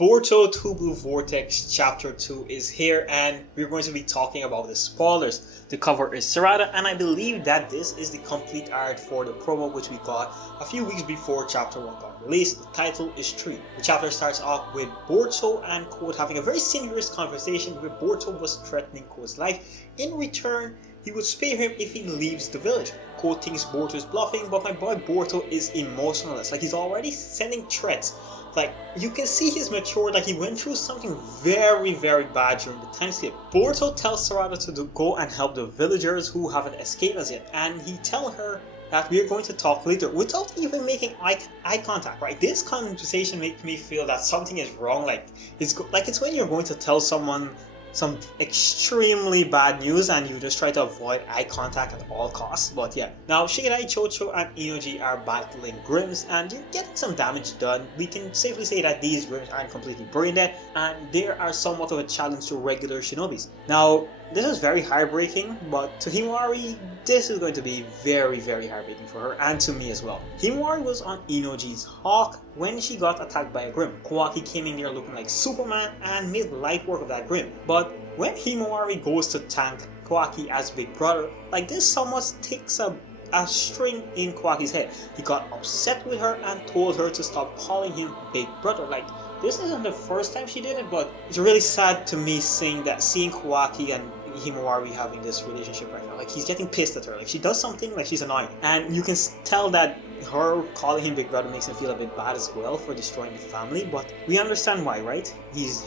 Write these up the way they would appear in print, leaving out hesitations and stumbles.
Boruto TBV Vortex Chapter 2 is here, and we're going to be talking about the spoilers. The cover is Sarada, and I believe that this is the complete art for the promo which we got a few weeks before Chapter 1 got released. The title is 3. The chapter starts off with Boruto and Code having a very serious conversation where Boruto was threatening Code's life. In return, he would spare him if he leaves the village. Code thinks Boruto is bluffing, but my boy Boruto is emotionless. Like, he's already sending threats. Like, you can see he's matured, like he went through something very bad during the time skip. Boruto tells Sarada to go and help the villagers who haven't escaped as yet, and he tells her that we're going to talk later without even making eye contact, right? This conversation makes me feel that something is wrong. Like it's when you're going to tell someone some extremely bad news and you just try to avoid eye contact at all costs. But yeah, now Shikadai, Chocho and Inoji are battling Grims and you're getting some damage done. We can safely say that these Grims aren't completely brain dead and they are somewhat of a challenge to regular shinobis. Now, this is very heartbreaking, but to Himawari, this is going to be very heartbreaking for her and to me as well. Himawari was on Inoji's hawk when she got attacked by a Grim. Kawaki came in there looking like Superman and made light work of that Grim. But when Himawari goes to tank Kawaki as Big Brother, like this somewhat takes a string in Kawaki's head. He got upset with her and told her to stop calling him Big Brother. Like, this isn't the first time she did it, but it's really sad to me seeing Kawaki and Himawari having this relationship right now. Like, he's getting pissed at her. Like, she does something, like she's annoying. And you can tell that her calling him Big Brother makes him feel a bit bad as well for destroying the family, but we understand why, right?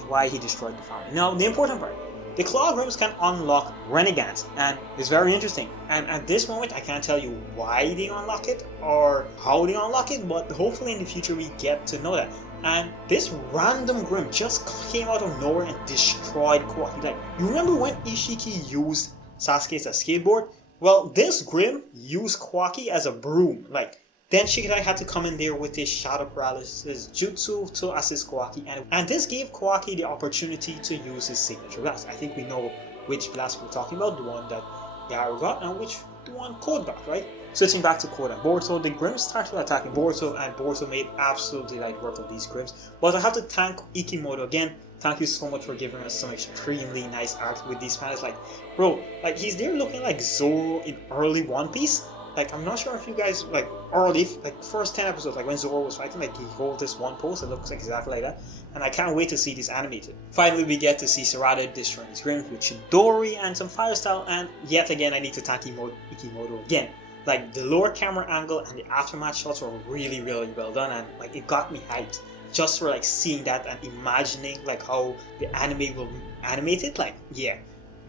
Why he destroyed the family. Now, the important part. The Claw Grims can unlock Rennegans, and it's very interesting. And at this moment, I can't tell you why they unlock it or how they unlock it, but hopefully in the future we get to know that. And this random Grim just came out of nowhere and destroyed Kawaki. Like, you remember when Ishiki used Sasuke as a skateboard? Well, this Grim used Kawaki as a broom. Like, then Shikadai had to come in there with his shadow paralysis jutsu to assist Kawaki, and this gave Kawaki the opportunity to use his signature blast. I think we know which blast we're talking about, the one that Yaru got and the one Code got, right? Switching back to Code and Boruto, the Grims started attacking Boruto and Boruto made absolutely light work of these Grims. But I have to thank Ikimoto again. Thank you so much for giving us some extremely nice art with these panels. Like, bro, like he's there looking like Zoro in early One Piece. Like, I'm not sure if you guys, like, early, like, first 10 episodes, like, when Zoro was fighting, like, he holds this one pose, it looks like exactly like that, and I can't wait to see this animated. Finally, we get to see Sarada destroying his Grims with Chidori and some Fire Style, and yet again, I need to thank Ikimoto again. Like, the lower camera angle and the aftermath shots were really well done, and, like, it got me hyped. Just for, like, seeing that and imagining, like, how the anime will animate it, like, yeah.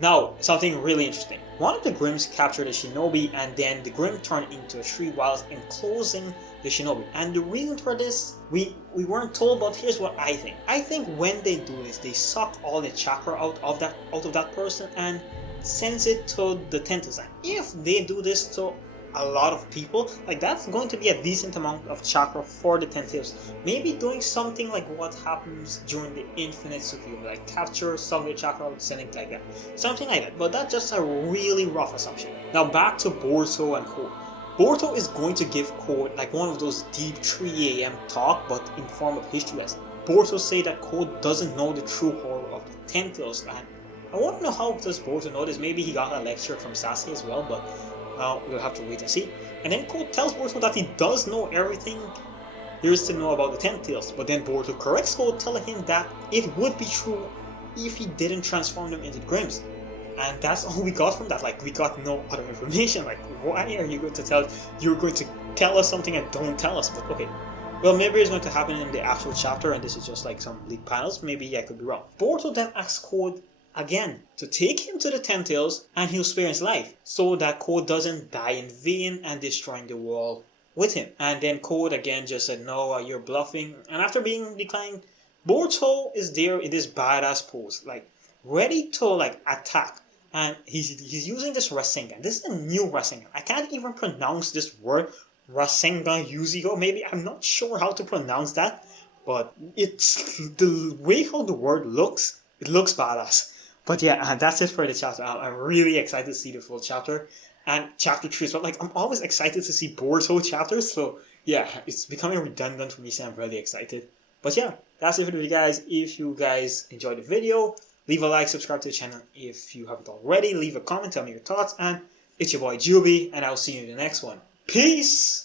Now, something really interesting. One of the Grims captured a shinobi and then the Grim turned into a tree while enclosing the shinobi. And the reason for this, we weren't told, but here's what I think. I think when they do this, they suck all the chakra out of that person and sends it to the tentacles. And if they do this to a lot of people, like that's going to be a decent amount of chakra for the tentacles. Maybe doing something like what happens during the Infinite Tsukuyomi, like capture some of the chakra out, sending like that. Something like that, but that's just a really rough assumption. Now back to Boruto and Code. Boruto is going to give Code like one of those deep 3 AM talk, but in form of history lesson. Boruto say that Code doesn't know the true horror of the tentacles, and I want to know how does Boruto know this. Maybe he got a lecture from Sasuke as well, but well, we'll have to wait and see. And then Code tells Boruto that he does know everything there is to know about the Tentacles. But then Boruto corrects Code, telling him that it would be true if he didn't transform them into Grims. And that's all we got from that. Like, we got no other information. Like, why are you going to tell us something and don't tell us? But okay. Well, maybe it's going to happen in the actual chapter and this is just like some leaked panels. Maybe I could be wrong. Boruto then asks Code again to take him to the Tentacles and he'll spare his life so that Code doesn't die in vain and destroying the wall with him. And then Code again just said, no, you're bluffing. And after being declined, Boruto is there in this badass pose, like ready to like attack. And he's using this Rasengan. This is a new Rasengan. I can't even pronounce this word, Rasengan Uzuhio. Maybe I'm not sure how to pronounce that, but it's the way how the word looks. It looks badass. But yeah, that's it for the chapter. I'm really excited to see the full chapter and chapter 3 as well. Like, I'm always excited to see Boruto chapters, so yeah, it's becoming redundant for me, so I'm really excited. But yeah, that's it for the video, guys. If you guys enjoyed the video, leave a like, subscribe to the channel if you haven't already. Leave a comment, tell me your thoughts. And it's your boy Juby, and I'll see you in the next one. Peace!